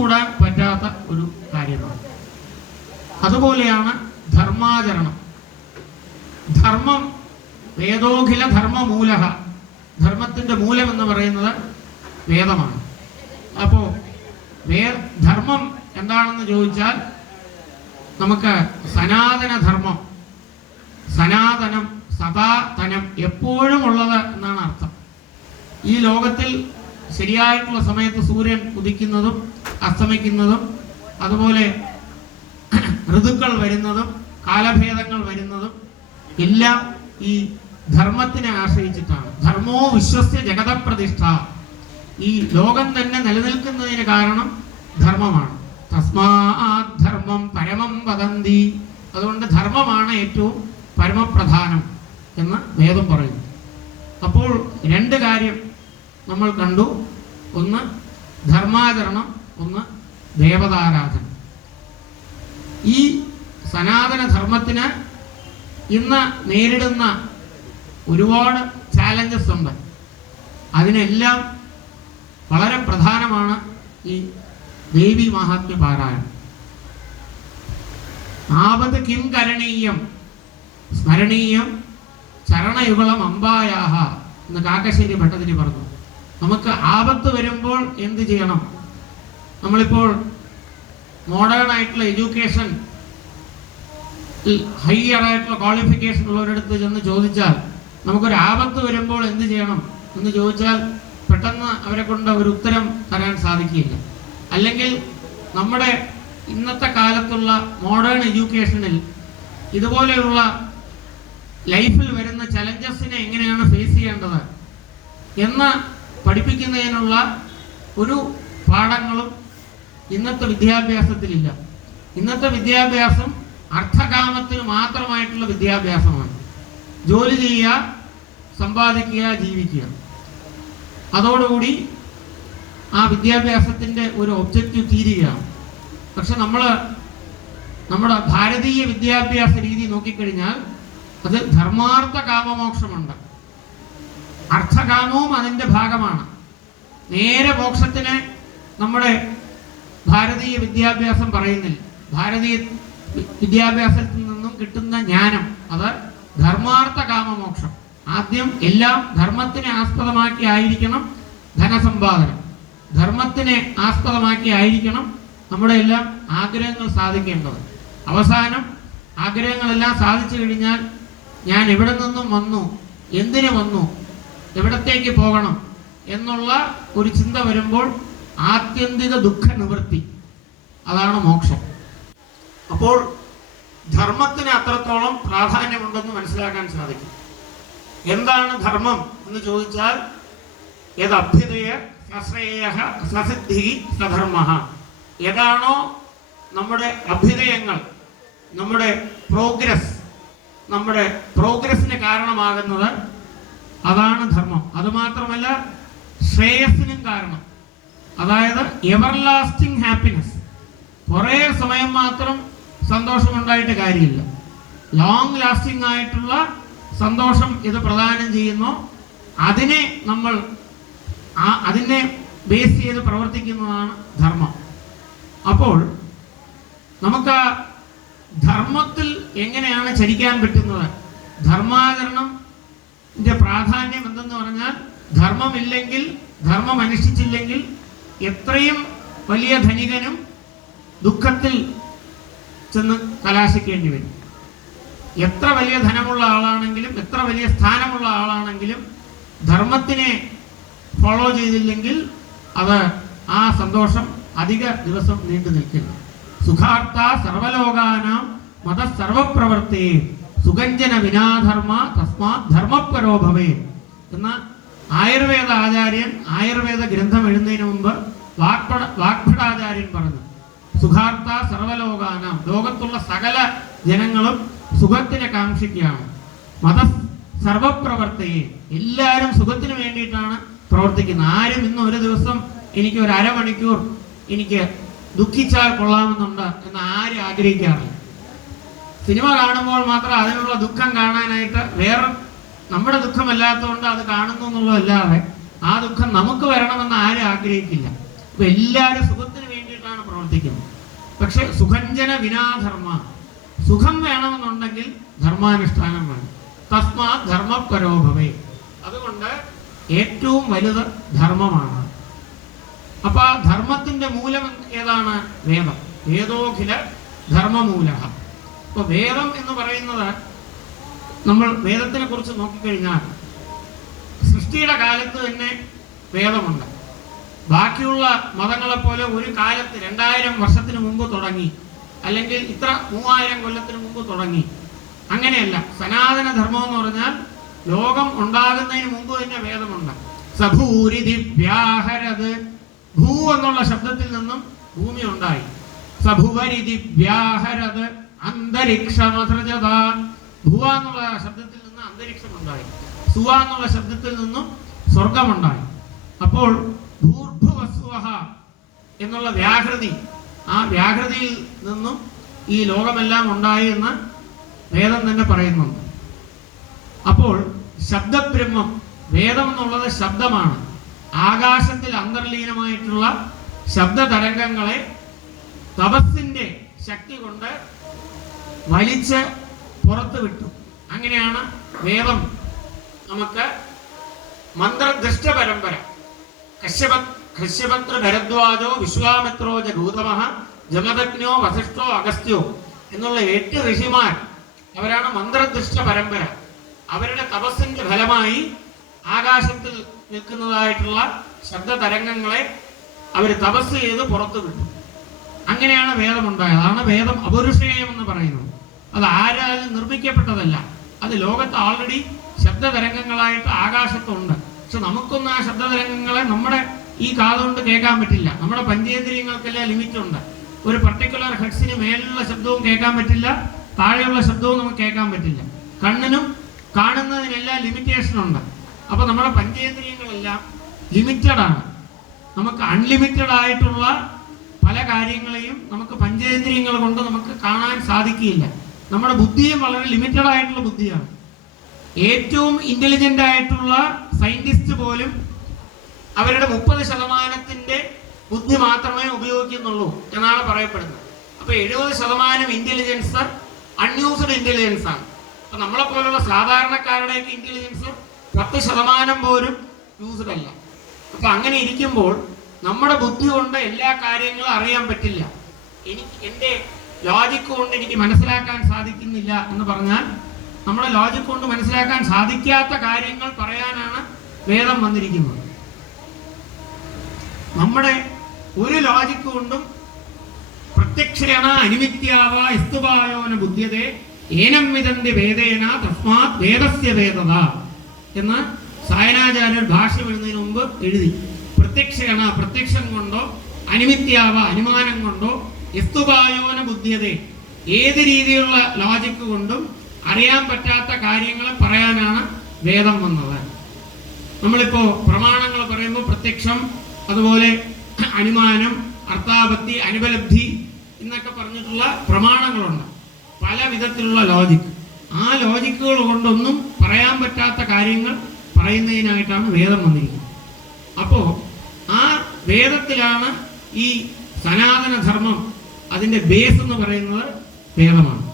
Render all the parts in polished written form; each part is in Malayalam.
ഒഴിച്ചുകൂടാൻ പറ്റാത്ത ഒരു കാര്യമാണ്. അതുപോലെയാണ് ധർമാചരണം. ധർമ്മം വേദോഖില ധർമ്മമൂല, ധർമ്മത്തിൻ്റെ മൂലം എന്ന് പറയുന്നത് വേദമാണ്. അപ്പോൾ ധർമ്മം എന്താണെന്ന് ചോദിച്ചാൽ നമുക്ക് സനാതന ധർമ്മം, സനാതനം, സദാതനം, എപ്പോഴും ഉള്ളത് എന്നാണ് അർത്ഥം. ഈ ലോകത്തിൽ ശരിയായിട്ടുള്ള സമയത്ത് സൂര്യൻ ഉദിക്കുന്നതും അസ്തമിക്കുന്നതും അതുപോലെ ഋതുക്കൾ വരുന്നതും കാലഭേദങ്ങൾ വരുന്നതും എല്ലാം ഈ ധർമ്മത്തിനെ ആശ്രയിച്ചിട്ടാണ്. ധർമ്മോ വിശ്വസ്യ ജഗതപ്രതിഷ്ഠ. ഈ ലോകം തന്നെ നിലനിൽക്കുന്നതിന് കാരണം ധർമ്മമാണ്. തസ്മാത് ധർമ്മം പരമം വദന്തി. അതുകൊണ്ട് ധർമ്മമാണ് ഏറ്റവും പരമപ്രധാനം എന്ന് വേദം പറയുന്നു. അപ്പോൾ രണ്ട് കാര്യം നമ്മൾ കണ്ടു. ഒന്ന് ധർമാചരണം, ഒന്ന് ദേവതാരാധന. ഈ സനാതന ധർമ്മത്തിന് ഇന്ന് നേരിടുന്ന ഒരുപാട് ചാലഞ്ചസ് ഉണ്ട്. അതിനെല്ലാം വളരെ പ്രധാനമാണ് ഈ ദേവി മഹാത്മ്യ പാരായണം. ആപത് കിം കരണീയം സ്മരണീയം ചരണയുഗളം അമ്പായാഹ എന്ന് കാക്കശ്ശേരി ഭട്ടതിരി പറഞ്ഞു. നമുക്ക് ആപത്ത് വരുമ്പോൾ എന്ത് ചെയ്യണം? നമ്മളിപ്പോൾ മോഡേൺ ആയിട്ടുള്ള എഡ്യൂക്കേഷൻ, ഹയർ ആയിട്ടുള്ള ക്വാളിഫിക്കേഷൻ ഉള്ളവരടുത്ത് ചെന്ന് ചോദിച്ചാൽ നമുക്കൊരു ആപത്ത് വരുമ്പോൾ എന്ത് ചെയ്യണം എന്ന് ചോദിച്ചാൽ പെട്ടെന്ന് അവരെ കൊണ്ട് ഒരു ഉത്തരം തരാൻ സാധിക്കില്ല. അല്ലെങ്കിൽ നമ്മുടെ ഇന്നത്തെ കാലത്തുള്ള മോഡേൺ എഡ്യൂക്കേഷനിൽ ഇതുപോലെയുള്ള ലൈഫിൽ വരുന്ന ചലഞ്ചസിനെ എങ്ങനെയാണ് ഫേസ് ചെയ്യേണ്ടത് എന്ന് പഠിപ്പിക്കുന്നതിനുള്ള ഒരു പാഠങ്ങളും ഇന്നത്തെ വിദ്യാഭ്യാസത്തിലില്ല. ഇന്നത്തെ വിദ്യാഭ്യാസം അർത്ഥകാമത്തിന് മാത്രമായിട്ടുള്ള വിദ്യാഭ്യാസമാണ്. ജോലി ചെയ്യുക, സമ്പാദിക്കുക, ജീവിക്കുക. അതോടുകൂടി ആ വിദ്യാഭ്യാസത്തിൻ്റെ ഒരു ഒബ്ജക്റ്റീവ് തീരുകയാണ്. പക്ഷെ നമ്മുടെ ഭാരതീയ വിദ്യാഭ്യാസ രീതി നോക്കിക്കഴിഞ്ഞാൽ അത് ധർമാർത്ഥ കാമമോക്ഷമുണ്ട്. അർത്ഥകാമവും അതിൻ്റെ ഭാഗമാണ്. നേരെ മോക്ഷത്തിന് നമ്മുടെ ഭാരതീയ വിദ്യാഭ്യാസം പറയുന്നില്ല. ഭാരതീയ വിദ്യാഭ്യാസത്തിൽ നിന്നും കിട്ടുന്ന ജ്ഞാനം അത് ധർമാർത്ഥ കാമമോക്ഷം. ആദ്യം എല്ലാം ധർമ്മത്തിനെ ആസ്പദമാക്കി ആയിരിക്കണം ധനസമ്പാദനം. ധർമ്മത്തിനെ ആസ്പദമാക്കി ആയിരിക്കണം നമ്മുടെ എല്ലാം ആഗ്രഹങ്ങൾ സാധിക്കേണ്ടത്. അവസാനം ആഗ്രഹങ്ങളെല്ലാം സാധിച്ചു കഴിഞ്ഞാൽ ഞാൻ എവിടെ നിന്നും വന്നു, എന്തിനു വന്നു, എവിടത്തേക്ക് പോകണം എന്നുള്ള ഒരു ചിന്ത വരുമ്പോൾ ആത്യന്തിക ദുഃഖ നിവൃത്തി, അതാണ് മോക്ഷം. അപ്പോൾ ധർമ്മത്തിന് അത്രത്തോളം പ്രാധാന്യമുണ്ടെന്ന് മനസ്സിലാക്കാൻ സാധിക്കും. എന്താണ് ധർമ്മം എന്ന് ചോദിച്ചാൽ യദഭ്യുദയ സശ്രേയ സസിദ്ധി സധർമ്മ. ഏതാണോ നമ്മുടെ അഭ്യുദയങ്ങൾ, നമ്മുടെ പ്രോഗ്രസ്സിന് കാരണമാകുന്നത്, അതാണ് ധർമ്മം. അതുമാത്രമല്ല ശ്രേയസ്സിനും കാരണം, അതായത് എവർലാസ്റ്റിംഗ് ഹാപ്പിനെസ്. കുറേ സമയം മാത്രം സന്തോഷമുണ്ടായിട്ട് കാര്യമില്ല. ലോങ് ലാസ്റ്റിംഗ് ആയിട്ടുള്ള സന്തോഷം ഇത് പ്രദാനം ചെയ്യുന്നു. അതിനെ ബേസ് ചെയ്ത് പ്രവർത്തിക്കുന്നതാണ് ധർമ്മം. അപ്പോൾ നമുക്ക് ധർമ്മത്തിൽ എങ്ങനെയാണ് ചരിക്കാൻ പറ്റുന്നത്? ധർമാചരണത്തിൻ്റെ പ്രാധാന്യം എന്തെന്ന് പറഞ്ഞാൽ, ധർമ്മമില്ലെങ്കിൽ, ധർമ്മം അനുഷ്ഠിച്ചില്ലെങ്കിൽ എത്രയും വലിയ ധനികനും ദുഃഖത്തിൽ ചെന്ന് കലാശിക്കേണ്ടി വരും. എത്ര വലിയ ധനമുള്ള ആളാണെങ്കിലും, എത്ര വലിയ സ്ഥാനമുള്ള ആളാണെങ്കിലും ധർമ്മത്തിനെ ഫോളോ ചെയ്തില്ലെങ്കിൽ അത് ആ സന്തോഷം അധിക ദിവസം നീണ്ടു നിൽക്കില്ല. സുഖാർത്ഥ സർവലോകാനാം മത സർവപ്രവർത്തേ സുഗഞ്ജന വിനാധർമ്മ തസ്മാ ധർമ്മപരോ ഭവേ എന്ന ആയുർവേദ ആചാര്യൻ ആയുർവേദ ഗ്രന്ഥം എഴുതുന്നതിന് മുമ്പ് വാഗ്ഭടാചാര്യൻ പറഞ്ഞു. സുഖാർത്ഥ സർവലോകാനാം, ലോകത്തുള്ള സകല ജനങ്ങളും സുഖത്തിനെ കാക്ഷിക്കുകയാണ്. മത സർവപ്രവർത്തയെ, എല്ലാവരും സുഖത്തിന് വേണ്ടിയിട്ടാണ് പ്രവർത്തിക്കുന്നത്. ആരും ഇന്ന് ഒരു ദിവസം എനിക്ക് ഒരു അരമണിക്കൂർ എനിക്ക് ദുഃഖിച്ചാൽ കൊള്ളാമെന്നുണ്ട് എന്ന് ആരും ആഗ്രഹിക്കാറില്ല. സിനിമ കാണുമ്പോൾ മാത്രം അതിനുള്ള ദുഃഖം കാണാനായിട്ട്, വേറെ നമ്മുടെ ദുഃഖമല്ലാത്തതുകൊണ്ട് അത് കാണുന്നു എന്നുള്ളതല്ലാതെ ആ ദുഃഖം നമുക്ക് വരണമെന്ന് ആരും ആഗ്രഹിക്കില്ല. അപ്പൊ എല്ലാവരും സുഖത്തിന് വേണ്ടിയിട്ടാണ് പക്ഷെ സുഖഞ്ജന വിനാധർമ്മ, സുഖം വേണമെന്നുണ്ടെങ്കിൽ ധർമാനുഷ്ഠാനം വേണം. തസ്മാ ധർമ്മപരോഭവേ, അതുകൊണ്ട് ഏറ്റവും വലുത് ധർമ്മമാണ്. അപ്പൊ ആ ധർമ്മത്തിന്റെ മൂലം ഏതാണ്? വേദം. വേദോഖില ധർമ്മമൂല. അപ്പൊ വേദം എന്ന് പറയുന്നത്, നമ്മൾ വേദത്തിനെ കുറിച്ച് നോക്കിക്കഴിഞ്ഞാൽ സൃഷ്ടിയുടെ കാലത്ത് തന്നെ വേദമുണ്ട്. ബാക്കിയുള്ള മതങ്ങളെപ്പോലെ ഒരു കാലത്ത് 2000 വർഷത്തിന് മുമ്പ് തുടങ്ങി, അല്ലെങ്കിൽ ഇത്ര 3000 കൊല്ലത്തിന് മുമ്പ് തുടങ്ങി, അങ്ങനെയല്ല. സനാതന ധർമ്മം എന്ന് പറഞ്ഞാൽ ലോകം ഉണ്ടാകുന്നതിന് മുമ്പ് തന്നെ വേദമുണ്ട്. സഭൂരി ദിവ്യാഹരത്, ഭൂ എന്നുള്ള ശബ്ദത്തിൽ നിന്നും ഭൂമി ഉണ്ടായി. സഭുവരി ദിവ്യാഹരത് അന്തരിക്ഷമസൃജത, ഭുവ എന്നുള്ള ശബ്ദത്തിൽ നിന്ന് അന്തരീക്ഷം ഉണ്ടായി. സുവ എന്നുള്ള ശബ്ദത്തിൽ നിന്നും സ്വർഗമുണ്ടായി. അപ്പോൾ ഭൂർഭുവസ്വഹ എന്നുള്ള വ്യാഹൃതി, ആ വ്യാഹൃതിയിൽ നിന്നും ഈ ലോകമെല്ലാം ഉണ്ടായി എന്ന് വേദം തന്നെ പറയുന്നുണ്ട്. അപ്പോൾ ശബ്ദബ്രഹ്മം, വേദം എന്നുള്ളത് ശബ്ദമാണ്. ആകാശത്തിൽ അന്തർലീനമായിട്ടുള്ള ശബ്ദതരംഗങ്ങളെ തപസ്സിന്റെ ശക്തി കൊണ്ട് വലിച്ച് പുറത്തു വിട്ടു. അങ്ങനെയാണ് വേദം നമുക്ക് മന്ത്രദൃഷ്ട പരമ്പര. കശ്യപത്ര ഭരദ്വാജോ വിശ്വാമിത്രോ ഗൗതമഃ ജമദഗ്നോ വസിഷ്ഠോ അഗസ്ത്യോ എന്നുള്ള 8 ഋഷിമാർ, അവരാണ് മന്ത്രദൃഷ്ട പരമ്പര. അവരുടെ തപസ്സിന്റെ ഫലമായി ആകാശത്തിൽ നിൽക്കുന്നതായിട്ടുള്ള ശബ്ദ തരംഗങ്ങളെ അവർ തപസ് ചെയ്ത് പുറത്തു വിട്ടു. അങ്ങനെയാണ് വേദം ഉണ്ടായത്. അതാണ് വേദം അപൗരുഷേയം എന്ന് പറയുന്നത്. അത് ആരാലും നിർമ്മിക്കപ്പെട്ടതല്ല. അത് ലോകത്ത് ആൾറെഡി ശബ്ദ തരംഗങ്ങളായിട്ട് ആകാശത്തുണ്ട്. പക്ഷെ നമുക്കൊന്നും ആ ശബ്ദ തരംഗങ്ങളെ നമ്മുടെ ഈ കാതുകൊണ്ട് കേൾക്കാൻ പറ്റില്ല. നമ്മുടെ പഞ്ചേന്ദ്രിയങ്ങൾക്കെല്ലാം ലിമിറ്റ് ഉണ്ട്. ഒരു പർട്ടിക്കുലർ ഹെഡ്സിന് മേലുള്ള ശബ്ദവും കേൾക്കാൻ പറ്റില്ല, താഴെയുള്ള ശബ്ദവും നമുക്ക് കേൾക്കാൻ പറ്റില്ല. കണ്ണിനും കാണുന്നതിനെല്ലാം ലിമിറ്റേഷൻ ഉണ്ട്. അപ്പൊ നമ്മുടെ പഞ്ചേന്ദ്രിയങ്ങളെല്ലാം ലിമിറ്റഡ് ആണ്. നമുക്ക് അൺലിമിറ്റഡ് ആയിട്ടുള്ള പല കാര്യങ്ങളെയും നമുക്ക് പഞ്ചേന്ദ്രിയങ്ങൾ കൊണ്ട് നമുക്ക് കാണാൻ സാധിക്കില്ല. നമ്മുടെ ബുദ്ധിയും വളരെ ലിമിറ്റഡ് ആയിട്ടുള്ള ബുദ്ധിയാണ്. ഏറ്റവും ഇന്റലിജന്റ് ആയിട്ടുള്ള സയന്റിസ്റ്റ് പോലും അവരുടെ 30% ബുദ്ധി മാത്രമേ ഉപയോഗിക്കുന്നുള്ളൂ എന്നാണ് പറയപ്പെടുന്നത്. അപ്പൊ 70% ഇന്റലിജൻസ് അൺയൂസ്ഡ് ഇന്റലിജൻസ് ആണ്. അപ്പൊ നമ്മളെ പോലുള്ള സാധാരണക്കാരുടെയൊക്കെ ഇന്റലിജൻസ് 10% പോലും യൂസ്ഡ് അല്ല. അപ്പൊ അങ്ങനെ ഇരിക്കുമ്പോൾ നമ്മുടെ ബുദ്ധി കൊണ്ട് എല്ലാ കാര്യങ്ങളും അറിയാൻ പറ്റില്ല. എൻ്റെ ലോജിക്ക് കൊണ്ട് എനിക്ക് മനസ്സിലാക്കാൻ സാധിക്കുന്നില്ല എന്ന് പറഞ്ഞാൽ, നമ്മുടെ ലോജിക്ക് കൊണ്ട് മനസ്സിലാക്കാൻ സാധിക്കാത്ത കാര്യങ്ങൾ പറയാനാണ് വേദം വന്നിരിക്കുന്നത്. നമ്മുടെ ഒരു ലോജിക്ക് കൊണ്ടും പ്രത്യക്ഷേണ അനിമിത്യാവ ഇസ്തുപായോന ബുദ്ധ്യതേ ഏനം വിദന്തി വേദേന തസ്മാത് വേദസ്യ വേദത എന്ന് സായനാചാര്യർ ഭാഷ്യം എഴുതുന്നതിന് മുമ്പ് എഴുതി. പ്രത്യക്ഷേണ, പ്രത്യക്ഷം കൊണ്ടോ, അനിമിത്യാവ അനുമാനം കൊണ്ടോ, ഇസ്തുപായോന ബുദ്ധ്യതേ ഏത് രീതിയിലുള്ള ലോജിക്ക് കൊണ്ടും അറിയാൻ പറ്റാത്ത കാര്യങ്ങളെ പറയാനാണ് വേദം വന്നത്. നമ്മളിപ്പോ പ്രമാണങ്ങൾ പറയുമ്പോൾ പ്രത്യക്ഷം, അതുപോലെ അനുമാനം, അർത്ഥാപത്തി, അനുപലബ്ധി എന്നൊക്കെ പറഞ്ഞിട്ടുള്ള പ്രമാണങ്ങളുണ്ട്. പല വിധത്തിലുള്ള ലോജിക്ക്. ആ ലോജിക്കുകൾ കൊണ്ടൊന്നും പറയാൻ പറ്റാത്ത കാര്യങ്ങൾ പറയുന്നതിനായിട്ടാണ് വേദം വന്നിരിക്കുന്നത്. അപ്പോൾ ആ വേദത്തിലാണ് ഈ സനാതന ധർമ്മം, അതിൻ്റെ ബേസ് എന്ന് പറയുന്നത് വേദമാണ്.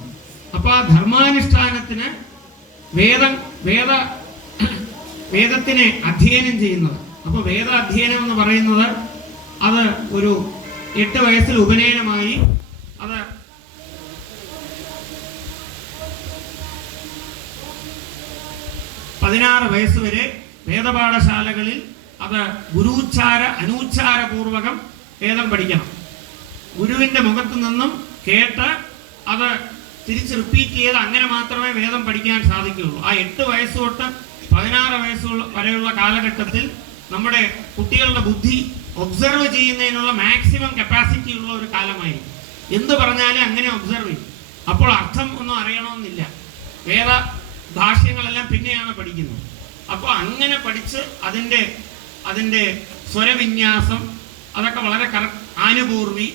അപ്പോൾ ആ ധർമാനുഷ്ഠാനത്തിന് വേദത്തിനെ അധ്യയനം ചെയ്യുന്നത്. അപ്പോൾ വേദ അധ്യയനം എന്ന് പറയുന്നത് അത് ഒരു 8 വയസ്സിൽ ഉപനയനമായി അത് 16 വയസ്സ് വരെ വേദപാഠശാലകളിൽ അത് ഗുരുച്ചാര അനൂച്ചാരപൂർവകം വേദം പഠിക്കണം. ഗുരുവിൻ്റെ മുഖത്ത് നിന്നും കേട്ട് അത് തിരിച്ച് റിപ്പീറ്റ് ചെയ്ത് അങ്ങനെ മാത്രമേ വേദം പഠിക്കാൻ സാധിക്കുകയുള്ളൂ. ആ 8 വയസ്സ് തൊട്ട് 16 വയസ്സ് വരെയുള്ള കാലഘട്ടത്തിൽ നമ്മുടെ കുട്ടികളുടെ ബുദ്ധി ഒബ്സർവ് ചെയ്യുന്നതിനുള്ള മാക്സിമം കപ്പാസിറ്റി ഉള്ള ഒരു കാലമായിരിക്കും. എന്ത് പറഞ്ഞാലും അങ്ങനെ ഒബ്സർവ് ചെയ്യും. അപ്പോൾ അർത്ഥം ഒന്നും അറിയണമെന്നില്ല. വേദ ഭാഷ്യങ്ങളെല്ലാം പിന്നെയാണ് പഠിക്കുന്നത്. അപ്പോൾ അങ്ങനെ പഠിച്ച് അതിൻ്റെ സ്വരവിന്യാസം അതൊക്കെ വളരെ ആനുപൂർവി